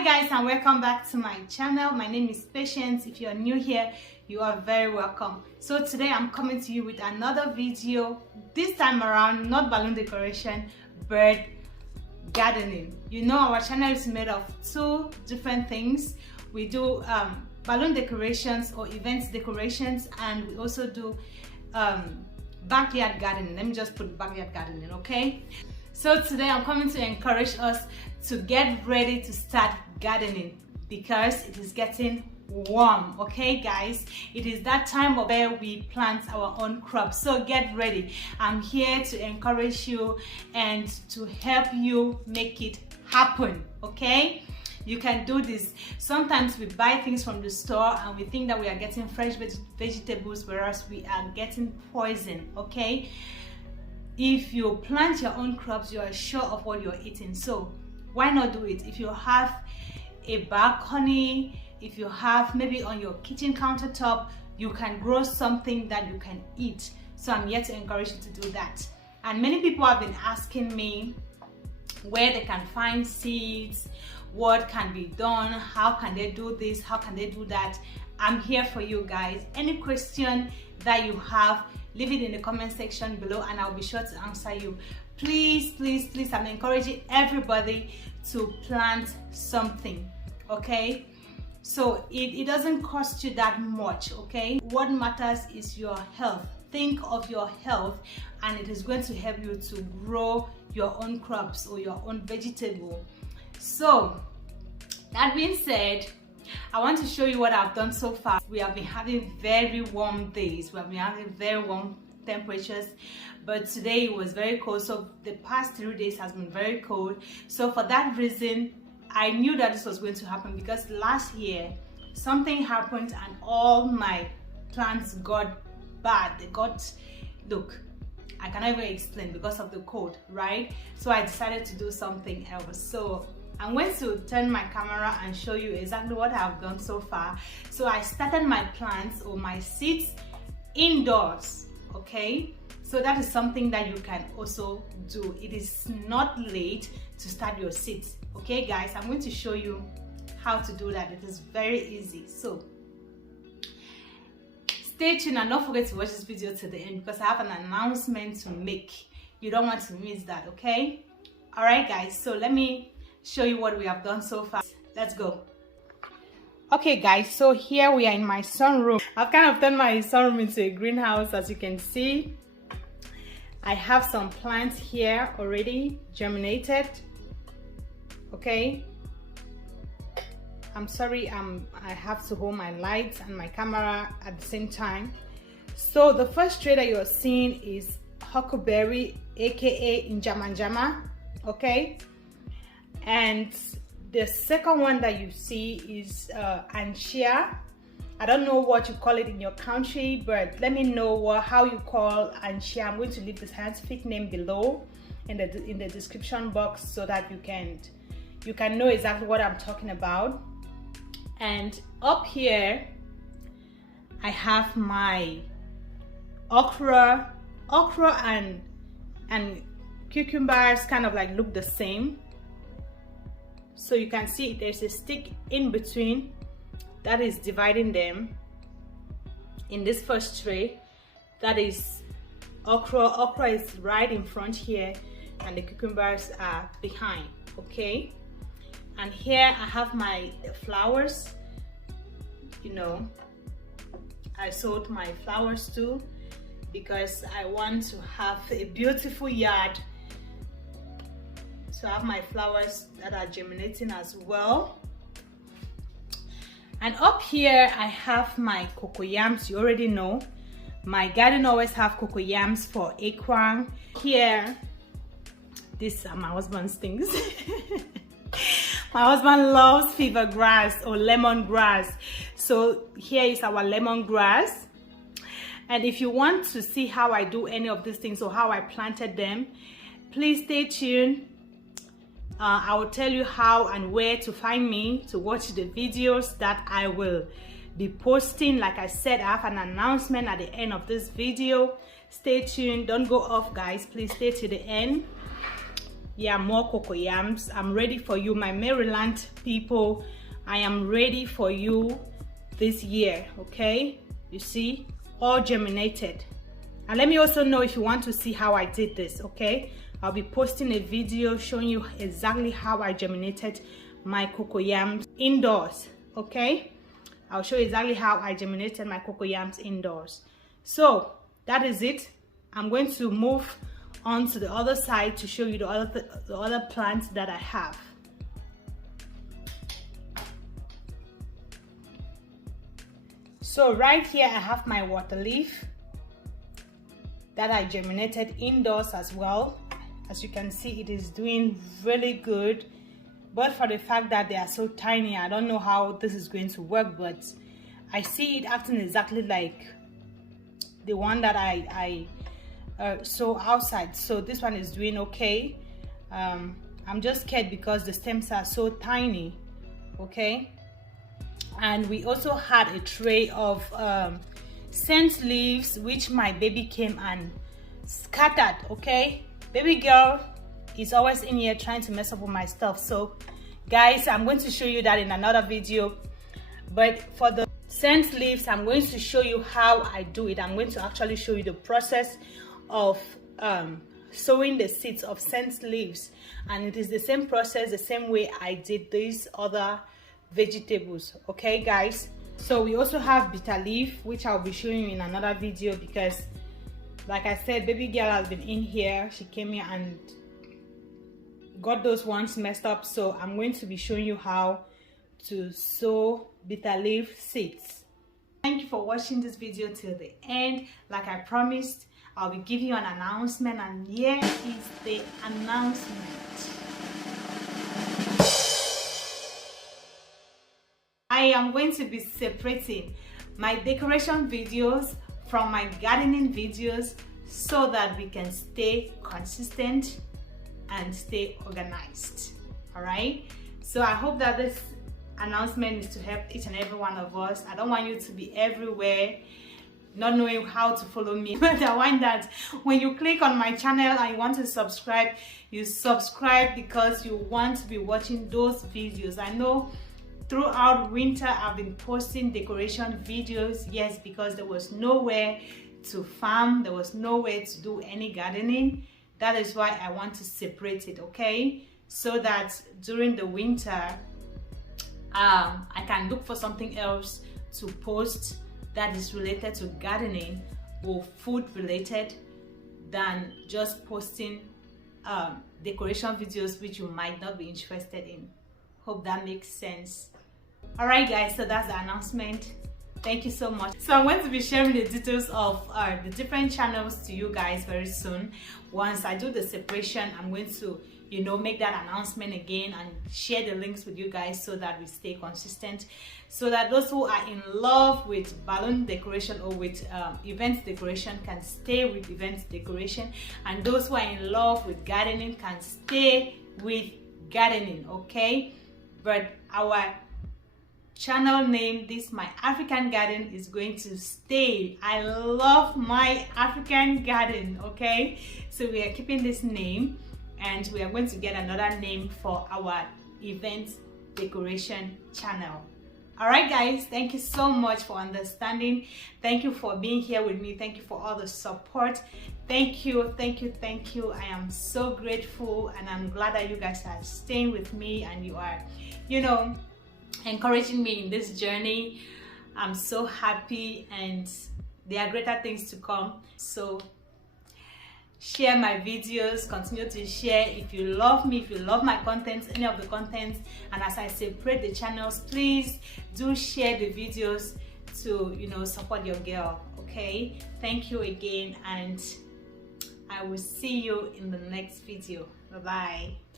Hi guys, and welcome back to my channel. My name is Patience. If you are new here, you are very welcome. So today I'm coming to you with another video. This time around, not balloon decoration, but gardening. You know, our channel is made of two different things. We do balloon decorations or event decorations, and we also do backyard gardening. Let me just put backyard gardening, okay? So today I'm coming to encourage us to get ready to start gardening because it is getting warm. Okay guys, it is that time of where we plant our own crops, so get ready. I'm here to encourage you and to help you make it happen. Okay, you can do this. Sometimes we buy things from the store and we think that we are getting fresh vegetables, whereas we are getting poison. Okay, if you plant your own crops, you are sure of what you're eating, so why not do it? If you have a balcony, if you have maybe on your kitchen countertop, you can grow something that you can eat. So I'm here to encourage you to do that. And many people have been asking me where they can find seeds, what can be done, how can they do this, how can they do that. I'm here for you guys. Any question that you have, leave it in the comment section below and I'll be sure to answer you. Please, please, please, I'm encouraging everybody to plant something. Okay, so it doesn't cost you that much. Okay, what matters is your health. Think of your health, and it is going to help you to grow your own crops or your own vegetable. So that being said, I want to show you what I've done so far. We have been having very warm days. We have been having very warm temperatures, but today it was very cold. So the past 3 days has been very cold. So for that reason, I knew that this was going to happen because last year something happened and all my plants got bad. They got, look, I cannot even explain because of the cold, right? So I decided to do something else. So I'm going to turn my camera and show you exactly what I've done so far. So I started my plants or my seeds indoors. Okay, so that is something that you can also do. It is not late to start your seeds. Okay guys, I'm going to show you how to do that. It is very easy, so stay tuned and don't forget to watch this video to the end because I have an announcement to make. You don't want to miss that. Okay, all right guys, so let me show you what we have done so far. Let's go. Okay guys, so here we are in my sunroom. I've kind of turned my sunroom into a greenhouse. As you can see, I have some plants here already germinated. Okay, I'm sorry, I have to hold my lights and my camera at the same time. So the first tray that you're seeing is Huckleberry AKA njama. Okay, and the second one that you see is Anchia. I don't know what you call it in your country, but let me know how you call Anchia. I'm going to leave the scientific name below in the description box so that you can know exactly what I'm talking about. And up here I have my okra and cucumbers kind of like look the same. So you can see there's a stick in between that is dividing them. In this first tray, that is okra. Okra is right in front here and the cucumbers are behind. Okay, and here I have my flowers. You know, I sowed my flowers too because I want to have a beautiful yard. So I have my flowers that are germinating as well. And up here I have my cocoyams. You already know my garden always have cocoyams for eggplant. Here, these are my husband's things. My husband loves fever grass or lemongrass. So here is our lemongrass. And if you want to see how I do any of these things or how I planted them, please stay tuned. I will tell you how and where to find me to watch the videos that I will be posting. Like I said, I have an announcement at the end of this video. Stay tuned, don't go off guys, please stay to the end. Yeah, more cocoyams. I'm ready for you, my Maryland people. I am ready for you this year. Okay, you see, all germinated. And let me also know if you want to see how I did this. Okay, I'll be posting a video showing you exactly how I germinated my cocoyams indoors. Okay, I'll show you exactly how I germinated my cocoyams indoors. So that is it. I'm going to move on to the other side to show you the other plants that I have. So right here I have my Waterleaf that I germinated indoors as well. As you can see, it is doing really good, but for the fact that they are so tiny, I don't know how this is going to work, but I see it acting exactly like the one that I saw outside. So this one is doing okay. I'm just scared because the stems are so tiny. Okay, and we also had a tray of scent leaves which my baby came and scattered. Okay, baby girl is always in here trying to mess up with my stuff. So guys, I'm going to show you that in another video, but for the scent leaves, I'm going to show you how I do it. I'm going to actually show you the process of sowing the seeds of scent leaves, and it is the same process, the same way I did these other vegetables. Okay guys, so we also have bitter leaf, which I'll be showing you in another video, because like I said, baby girl has been in here. She came here and got those ones messed up. So I'm going to be showing you how to sow bitter leaf seeds. Thank you for watching this video till the end. Like I promised, I'll be giving you an announcement, and here is the announcement. I am going to be separating my decoration videos from my gardening videos so that we can stay consistent and stay organized. All right, so I hope that this announcement is to help each and every one of us. I don't want you to be everywhere not knowing how to follow me, but I want that when you click on my channel and you want to subscribe, you subscribe because you want to be watching those videos. I know throughout winter I've been posting decoration videos, yes, because there was nowhere to farm, there was nowhere to do any gardening. That is why I want to separate it, okay, so that during the winter I can look for something else to post that is related to gardening or food related than just posting decoration videos which you might not be interested in. Hope that makes sense. All right guys, so that's the announcement. Thank you so much. So I'm going to be sharing the details of the different channels to you guys very soon. Once I do the separation, I'm going to, you know, make that announcement again and share the links with you guys so that we stay consistent, so that those who are in love with balloon decoration or with event decoration can stay with event decoration, and those who are in love with gardening can stay with gardening. Okay, but our channel name, this My African Garden, is going to stay. I love my African garden. Okay, so we are keeping this name, and we are going to get another name for our event decoration channel. All right guys, thank you so much for understanding. Thank you for being here with me. Thank you for all the support. Thank you, thank you, thank you. I am so grateful, and I'm glad that you guys are staying with me and you are, you know, encouraging me in this journey. I'm so happy, and there are greater things to come. So share my videos, continue to share if you love me, if you love my content, any of the contents. And as I separate the channels, please do share the videos to, you know, support your girl. Okay, thank you again, and I will see you in the next video. Bye bye.